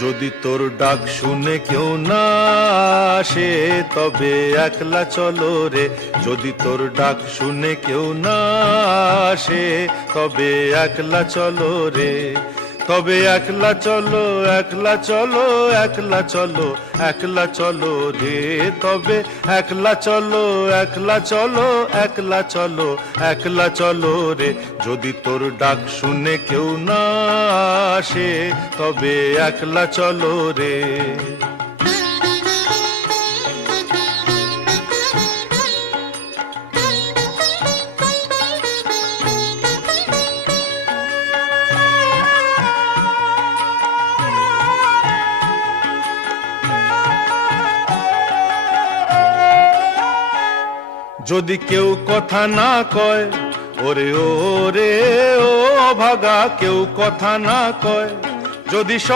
যদি তোর ডাক শুনে কেউ না আসে তবে একলা চলো রে। যদি তোর ডাক শুনে কেউ না আসে তবে একলা চলো রে। তবে একলা চলো, একলা চলো, একলা চলো, একলা চলো রে। তবে একলা চলো, একলা চলো, একলা চলো, একলা চলো রে। যদি তোর ডাক শুনে কেউ না আসে তবে একলা চলো রে। যদি কেউ কথা না কয়, ওরে ওরে ও ভাগা, কেউ কথা না কয়, যদি সব